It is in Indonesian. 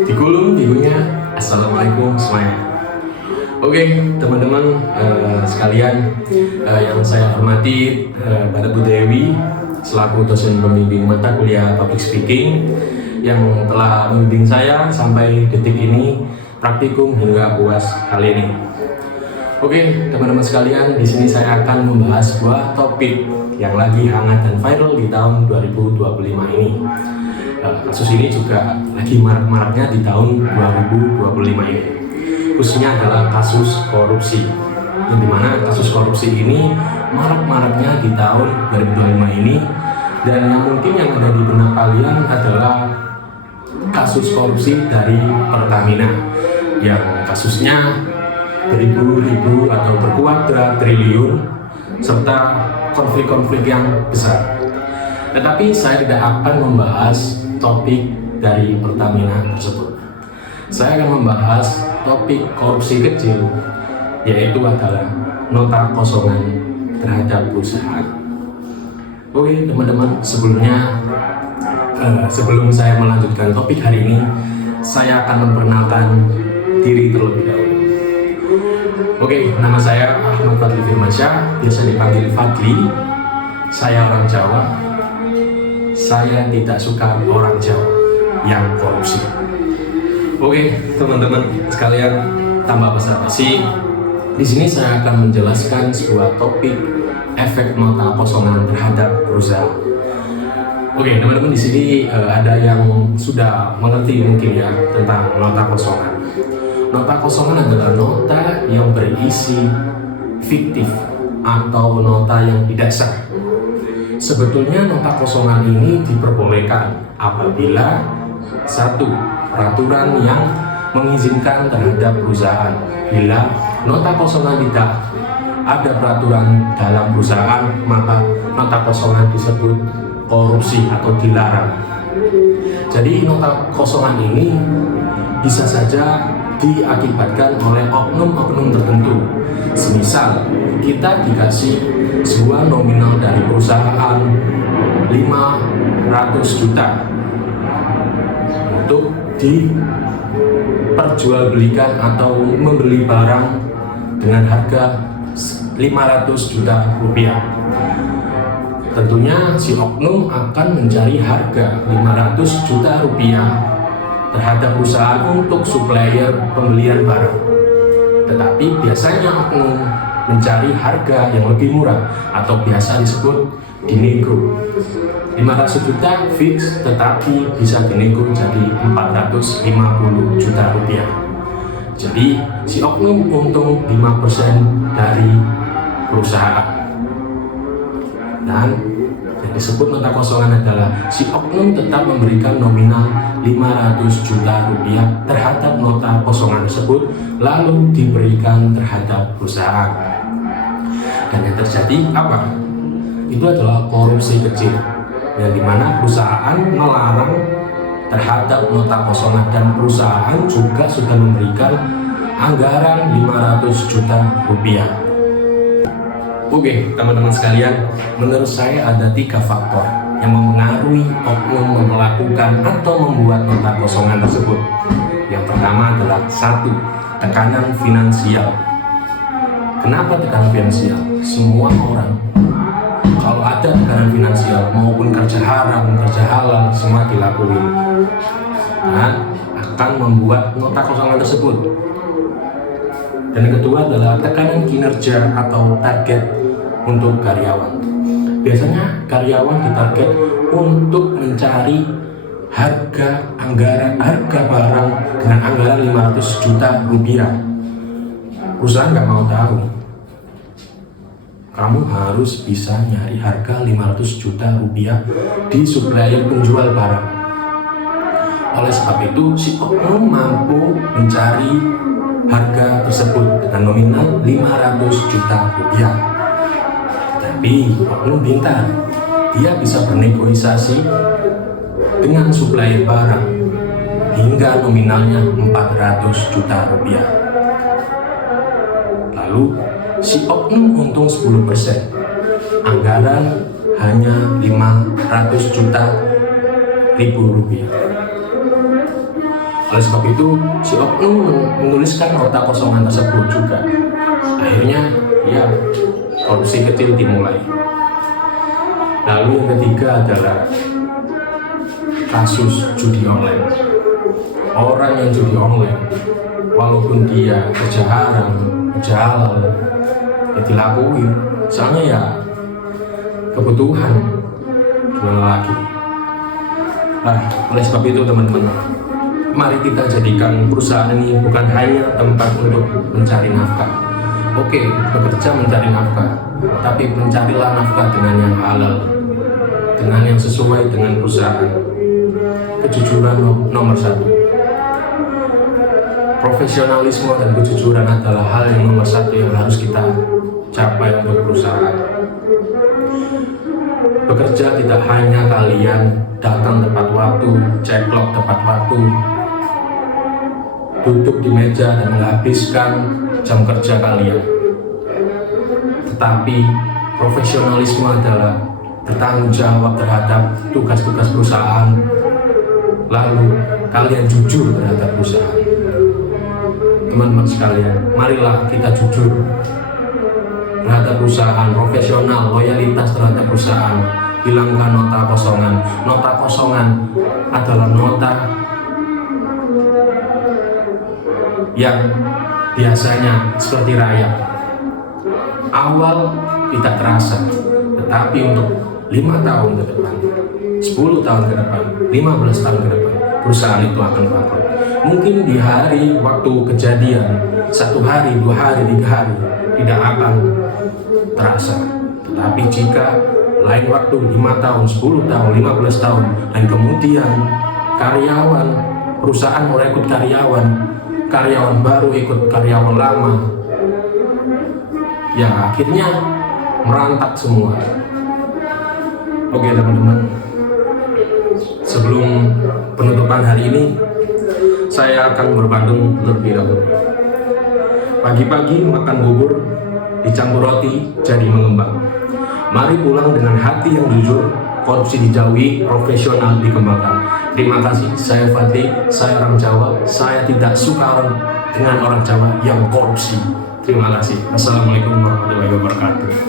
Digulung, digunya. Assalamualaikum semuanya. Oke, teman-teman sekalian yang saya hormati, Bapak Bu Dewi selaku dosen pembimbing mata kuliah Public Speaking yang telah membimbing saya sampai detik ini praktikum hingga UAS kali ini. Oke, teman-teman sekalian, di sini saya akan membahas sebuah topik yang lagi hangat dan viral di tahun 2025 ini. Kasus ini juga lagi marak-maraknya di tahun 2025 ini. Khususnya adalah kasus korupsi. Yang dimana kasus korupsi ini marak-maraknya di tahun 2025 ini, dan yang mungkin yang ada di benak kalian adalah kasus korupsi dari Pertamina yang kasusnya beribu-ribu atau berkuadrat triliun serta konflik-konflik yang besar. Tetapi saya tidak akan membahas topik dari Pertamina tersebut. Saya akan membahas topik korupsi kecil, yaitu adalah nota kosongan terhadap perusahaan. Oke teman-teman, sebelum saya melanjutkan topik hari ini, saya akan memperkenalkan diri terlebih dahulu. Oke, nama saya Ahmad Fadli Firmansyah, biasa dipanggil Fadli. Saya orang Jawa. Saya tidak suka orang Jawa yang korupsi. Oke, teman-teman sekalian, tanpa basa-basi, di sini saya akan menjelaskan sebuah topik efek nota kosongan terhadap perusahaan. Oke, teman-teman, di sini ada yang sudah mengerti mungkin ya tentang nota kosongan. Nota kosongan adalah nota yang berisi fiktif atau nota yang tidak sah. Sebetulnya nota kosongan ini diperbolehkan apabila satu, peraturan yang mengizinkan terhadap perusahaan. Bila nota kosongan tidak ada peraturan dalam perusahaan, maka nota kosongan disebut korupsi atau dilarang. Jadi nota kosongan ini bisa saja diakibatkan oleh oknum-oknum tertentu. Semisal kita dikasih sebuah nominal dari perusahaan 500 juta untuk diperjualbelikan atau membeli barang dengan harga 500 juta rupiah. Tentunya si oknum akan mencari harga 500 juta rupiah terhadap perusahaan untuk supplier pembelian barang. Tetapi biasanya oknum mencari harga yang lebih murah atau biasa disebut dinego. 500 juta fix, tetapi bisa dinego jadi 450 juta rupiah. Jadi si oknum untung 5% dari perusahaan. Dan yang disebut nota kosongan adalah si oknum tetap memberikan nominal 500 juta rupiah terhadap nota kosongan tersebut, lalu diberikan terhadap perusahaan. Dan yang terjadi apa? Itu adalah korupsi kecil, yang dimana perusahaan melarang terhadap nota kosongan, dan perusahaan juga sudah memberikan anggaran 500 juta rupiah. Oke, teman-teman sekalian, menurut saya ada 3 faktor yang mempengaruhi oknum melakukan atau membuat nota kosongan tersebut. Yang pertama adalah 1, tekanan finansial. Kenapa tekanan finansial? Semua orang, kalau ada tekanan finansial maupun kerja haram, kerja halal, semua dilakuin, dan akan membuat nota kosongan tersebut. Dan yang kedua adalah tekanan kinerja atau target untuk karyawan. Biasanya karyawan ditarget untuk mencari harga barang dengan anggaran 500 juta rupiah. Perusahaan nggak mau tahu. Kamu harus bisa nyari harga 500 juta rupiah di supplier penjual barang. Oleh sebab itu, si oknum mampu mencari harga tersebut dengan nominal 500 juta rupiah. Tapi oknum pintar, dia bisa bernegosiasi dengan supplier barang hingga nominalnya 400 juta rupiah. Lalu si oknum untung 10%, anggaran hanya 500 juta ribu rupiah. Oleh sebab itu, si oknum menuliskan nota kosongan tersebut juga. Akhirnya, ya, korupsi kecil dimulai. Lalu yang ketiga adalah kasus judi online. Orang yang judi online, walaupun dia kerja haram, kerja halal, ya dilakuin. Soalnya ya kebutuhan, gimana lagi. Oleh sebab itu teman-teman, mari kita jadikan perusahaan ini bukan hanya tempat untuk mencari nafkah. Oke, bekerja mencari nafkah, tapi mencarilah nafkah dengan yang halal, dengan yang sesuai dengan perusahaan. Kejujuran nomor satu. Profesionalisme dan kejujuran adalah hal yang nomor satu yang harus kita capai untuk perusahaan. Bekerja tidak hanya kalian datang tepat waktu, ceklok tepat waktu, duduk di meja dan menghabiskan jam kerja kalian. Tetapi profesionalisme adalah bertanggung jawab terhadap tugas-tugas perusahaan, lalu kalian jujur terhadap perusahaan. Teman-teman sekalian, marilah kita jujur terhadap perusahaan, profesional, loyalitas terhadap perusahaan. Hilangkan nota kosongan. Nota kosongan adalah nota yang biasanya seperti rayap. Awal tidak terasa, tetapi untuk 5 tahun ke depan, 10 tahun ke depan, 15 tahun ke depan, perusahaan itu akan bangkrut. Mungkin di hari waktu kejadian, 1 hari, 2 hari, 3 hari tidak akan terasa. Tetapi jika lain waktu 5 tahun, 10 tahun, 15 tahun, dan kemudian karyawan, perusahaan merekrut karyawan baru ikut karyawan lama, ya akhirnya merantak semua. Oke teman-teman, sebelum penutupan hari ini, saya akan berbandung terlebih dahulu. Pagi-pagi makan bubur, dicampur roti, jadi mengembang. Mari pulang dengan hati yang jujur, korupsi dijauhi, profesional dikembangkan. Terima kasih, saya Fadli, saya orang Jawa, saya tidak suka dengan orang Jawa yang korupsi. Terima kasih. Assalamualaikum warahmatullahi wabarakatuh.